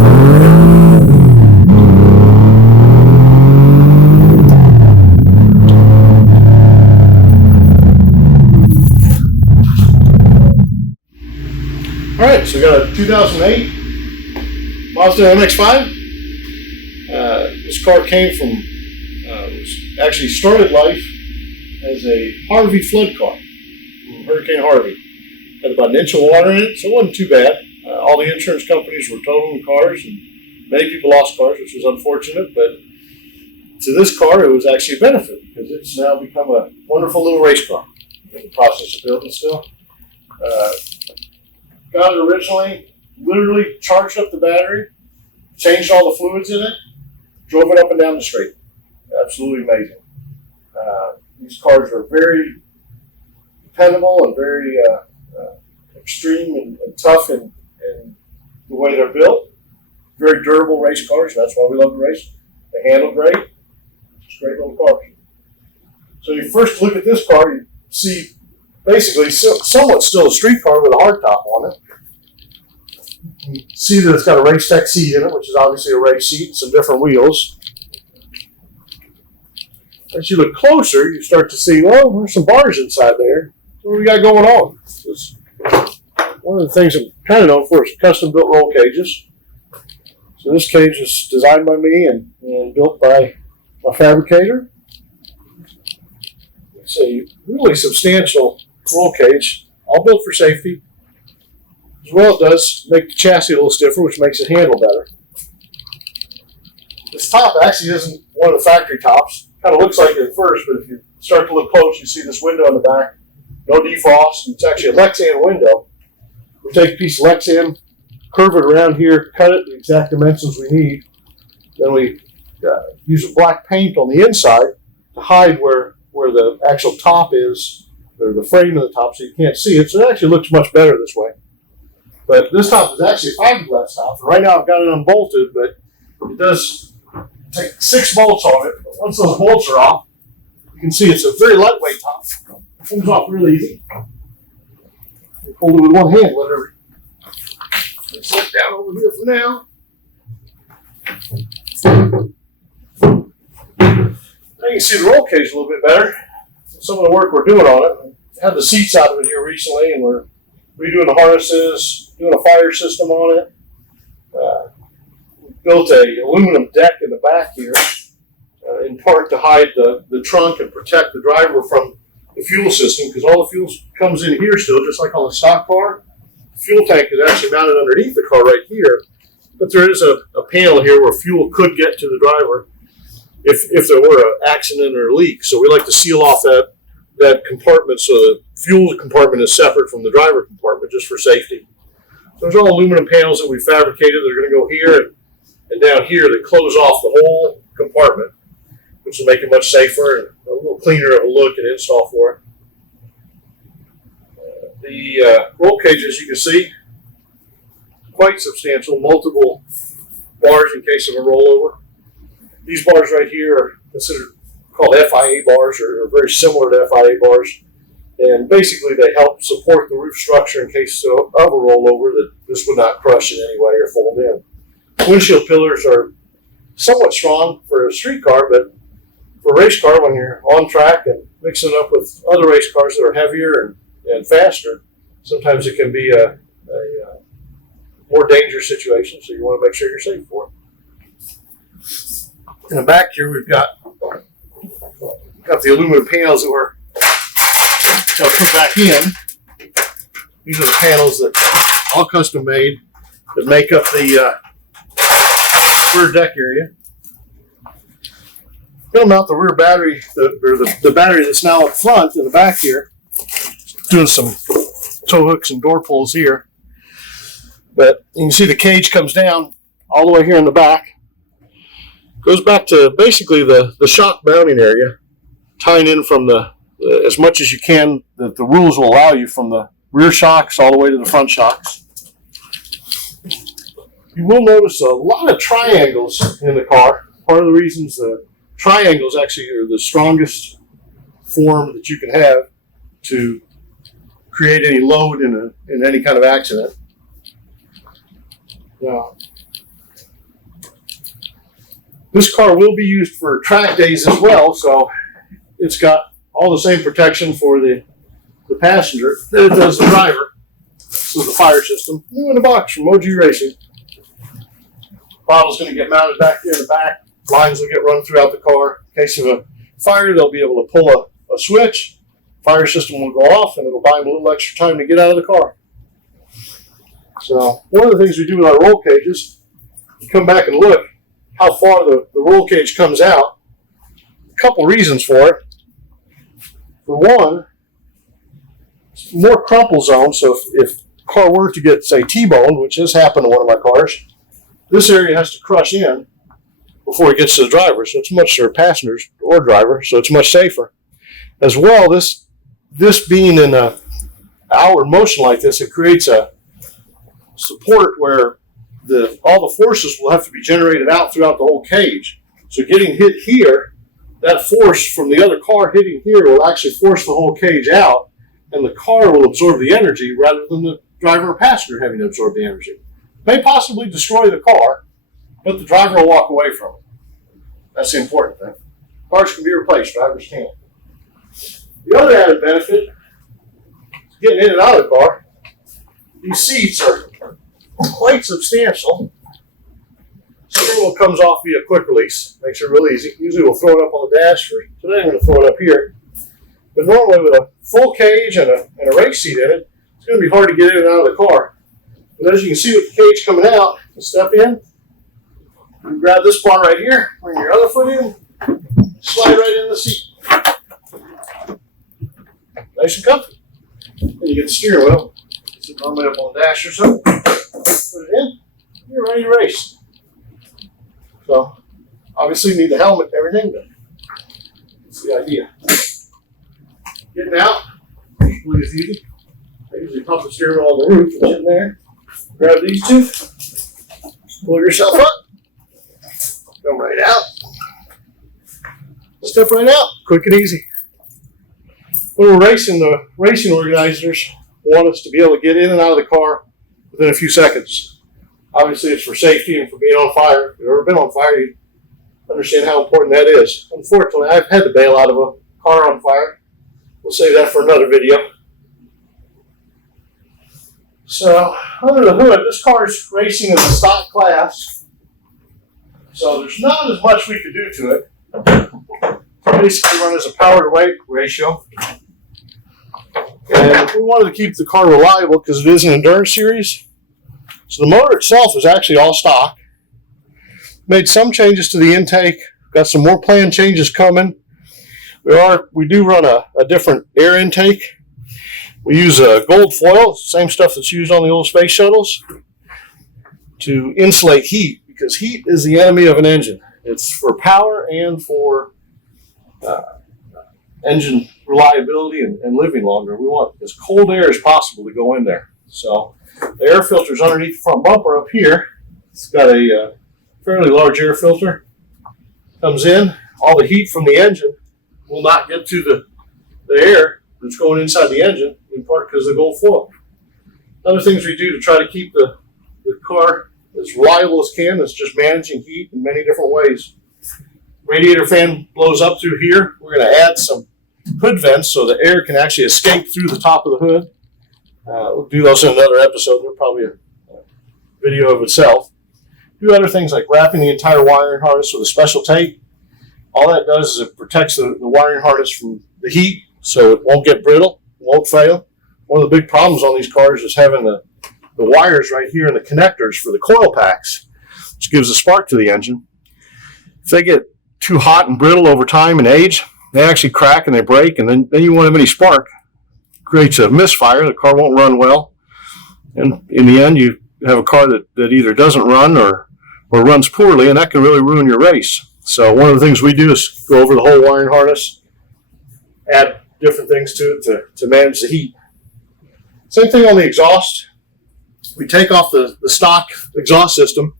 Alright, so we got a 2008 Mazda MX-5. This car came from, actually started life as a Harvey flood car, Hurricane Harvey. Had about an inch of water in it, so it wasn't too bad. All the insurance companies were totaling cars, and many people lost cars, which was unfortunate, but to this car, it was actually a benefit, because it's now become a wonderful little race car. In the process of building still. Got it originally, literally charged up the battery, changed all the fluids in it, drove it up and down the straight. Absolutely amazing. These cars are very dependable and very extreme and tough in the way they're built. Very durable race cars. That's why we love to race. They handle great. Just great little cars. So you first look at this car, you see basically somewhat still a street car with a hardtop on it. You see that it's got a Racetech seat in it, which is obviously a race seat and some different wheels. As you look closer, you start to see, well, there's some bars inside there. What do we got going on? One of the things I'm kind of known for is custom-built roll cages. So this cage is designed by me and built by a fabricator. It's a really substantial roll cage, all built for safety. As well, it does make the chassis a little stiffer, which makes it handle better. This top actually isn't one of the factory tops. Kind of looks like it at first, but if you start to look close, you see this window in the back. No defrost, and it's actually a Lexan window. We take a piece of Lexan, curve it around here, cut it the exact dimensions we need. Then we use a black paint on the inside to hide where the actual top is, or the frame of the top, so you can't see it. So it actually looks much better this way. But this top is actually a fiberglass top. Right now I've got it unbolted, but it does take 6 bolts on it. But once those bolts are off, you can see it's a very lightweight top. It comes off really easy. You hold it with one hand, whatever. Let's set down over here for now. Now you can see the roll cage a little bit better. Some of the work we're doing on it. I had the seats out of it here recently, and we're redoing the harnesses, doing a fire system on it. We built a aluminum deck in the back here, in part to hide the trunk and protect the driver from the fuel system, because all the fuel comes in here still, just like on the stock car. The fuel tank is actually mounted underneath the car right here, but there is a panel here where fuel could get to the driver if there were an accident or a leak. So we like to seal off that compartment so the fuel compartment is separate from the driver compartment, just for safety. So there's all aluminum panels that we fabricated that are going to go here and down here that close off the whole compartment, which will make it much safer and a little cleaner of a look and install for it. The roll cage, as you can see, quite substantial, multiple bars in case of a rollover. These bars right here are considered called FIA bars, or very similar to FIA bars, and basically they help support the roof structure in case of a rollover, that this would not crush in any way or fold in. Windshield pillars are somewhat strong for a street car, but for a race car, when you're on track and mixing it up with other race cars that are heavier and faster, sometimes it can be a more dangerous situation, so you want to make sure you're safe for it. In the back here, we've got the aluminum panels that we're going to put back in. These are the panels that all custom made that make up the rear deck area. Going to mount the rear battery, the battery that's now up front in the back here. Doing some tow hooks and door pulls here. But you can see the cage comes down all the way here in the back. Goes back to basically the shock mounting area, tying in from as much as you can that the rules will allow you, from the rear shocks all the way to the front shocks. You will notice a lot of triangles in the car. Part of the reasons the triangles actually are the strongest form that you can have to create any load in any kind of accident. Now, This car will be used for track days as well, so it's got all the same protection for the passenger that it does the driver. This is the fire system. New in the box from OG Racing. Bottle's going to get mounted back there in the back. Lines will get run throughout the car. In case of a fire, they'll be able to pull a switch. Fire system will go off, and it'll buy them a little extra time to get out of the car. So one of the things we do with our roll cages, you come back and look how far the roll cage comes out. A couple reasons for it. For one, more crumple zone, so if the car were to get, say, T-boned, which has happened to one of my cars, this area has to crush in before it gets to the driver, so it's much, or passengers or driver, so it's much safer. As well, this being in a outward motion like this, it creates a support where all the forces will have to be generated out throughout the whole cage. So getting hit here, that force from the other car hitting here will actually force the whole cage out, and the car will absorb the energy rather than the driver or passenger having to absorb the energy. It may possibly destroy the car, but the driver will walk away from it. That's the important thing. Cars can be replaced, drivers can't. The other added benefit is getting in and out of the car. These seats are quite substantial. Steering wheel comes off via quick release. Makes it real easy. Usually we'll throw it up on the dash. Today I'm going to throw it up here. But normally with a full cage and a race seat in it, it's going to be hard to get in and out of the car. But as you can see with the cage coming out, you step in, you grab this bar right here, bring your other foot in, slide right in the seat. Nice and comfy. And you get the steering wheel. Sit normally up on the dash or so. Put it in, you're ready to race. So, obviously you need the helmet and everything, but that's the idea. Getting out, really is easy. I usually pump the steering wheel on the roof, it's in there. Grab these two, pull yourself up, come right out, step right out, quick and easy. When we're racing, the racing organizers want us to be able to get in and out of the car within a few seconds. Obviously, it's for safety and for being on fire. If you've ever been on fire, you understand how important that is. Unfortunately, I've had to bail out of a car on fire. We'll save that for another video. So, under the hood, this car is racing in the stock class. So there's not as much we could do to it. Basically run as a power to weight ratio. And we wanted to keep the car reliable because it is an endurance series. So the motor itself is actually all stock. Made some changes to the intake. Got some more planned changes coming. We do run a different air intake. We use a gold foil, same stuff that's used on the old space shuttles, to insulate heat, because heat is the enemy of an engine. It's for power and for engine reliability and living longer. We want as cold air as possible to go in there. So the air filter is underneath the front bumper up here. It's got a fairly large air filter. Comes in, all the heat from the engine will not get to the air that's going inside the engine, in part because of the gold foil. Other things we do to try to keep the car as reliable as can is just managing heat in many different ways. Radiator fan blows up through here. We're going to add some hood vents so the air can actually escape through the top of the hood. We'll do those in another episode. They're probably a video of itself. Do other things like wrapping the entire wiring harness with a special tape. All that does is it protects the wiring harness from the heat so it won't get brittle, won't fail. One of the big problems on these cars is having the wires right here and the connectors for the coil packs, which gives a spark to the engine. If they get too hot and brittle over time and age, they actually crack and they break, and then you won't have any spark. It creates a misfire. The car won't run well. And in the end, you have a car that either doesn't run or runs poorly, and that can really ruin your race. So one of the things we do is go over the whole wiring harness, add different things to it to manage the heat. Same thing on the exhaust. We take off the stock exhaust system.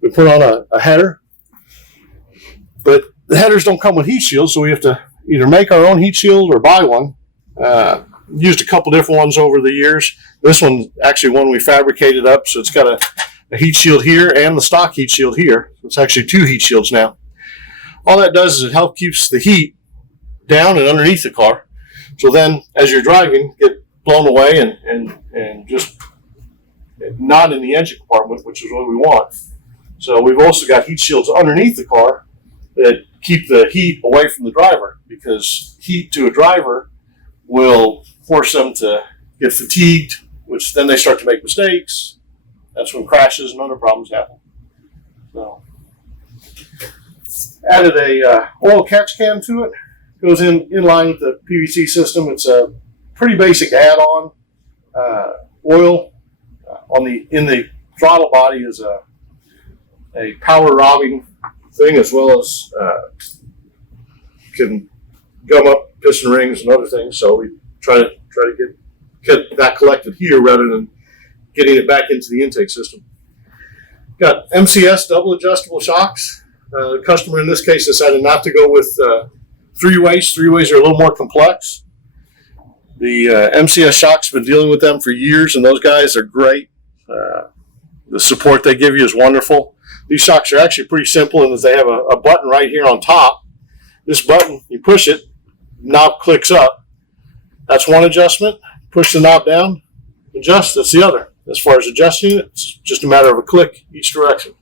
We put on a header. But the headers don't come with heat shields, so we have to either make our own heat shield or buy one. Used a couple different ones over the years. This one's actually one we fabricated up, so it's got a heat shield here and the stock heat shield here. It's actually two heat shields now. All that does is it helps keeps the heat down and underneath the car. So then as you're driving, get blown away and just not in the engine compartment, which is what we want. So we've also got heat shields underneath the car that keep the heat away from the driver, because heat to a driver will force them to get fatigued, which then they start to make mistakes. That's when crashes and other problems happen. So added a oil catch can to it. Goes in line with the PVC system. It's a pretty basic add-on. Oil in the throttle body is a power robbing thing, as well as can gum up piston rings and other things. So we try to get that collected here rather than getting it back into the intake system. Got MCS double adjustable shocks. The customer in this case decided not to go with three-ways. Three-ways are a little more complex. The MCS shocks, been dealing with them for years, and those guys are great. The support they give you is wonderful. These shocks are actually pretty simple in that they have a button right here on top. This button, you push it, knob clicks up. That's one adjustment. Push the knob down, adjust, that's the other. As far as adjusting it, it's just a matter of a click each direction.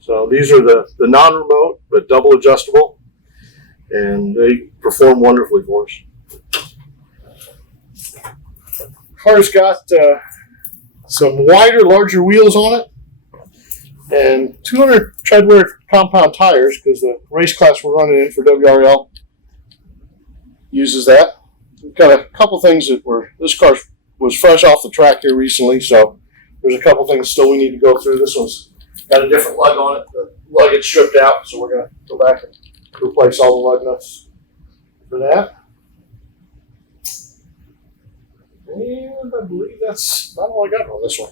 So these are the non-remote, but double adjustable, and they perform wonderfully for us. Car's got some wider, larger wheels on it, and 200 treadwear compound tires, because the race class we're running in for WRL uses that. We've got a couple things this car was fresh off the track here recently, so there's a couple things still we need to go through. This one's got a different lug on it. The lug gets stripped out, so we're going to go back and replace all the lug nuts for that. And I believe that's not all I got on this one.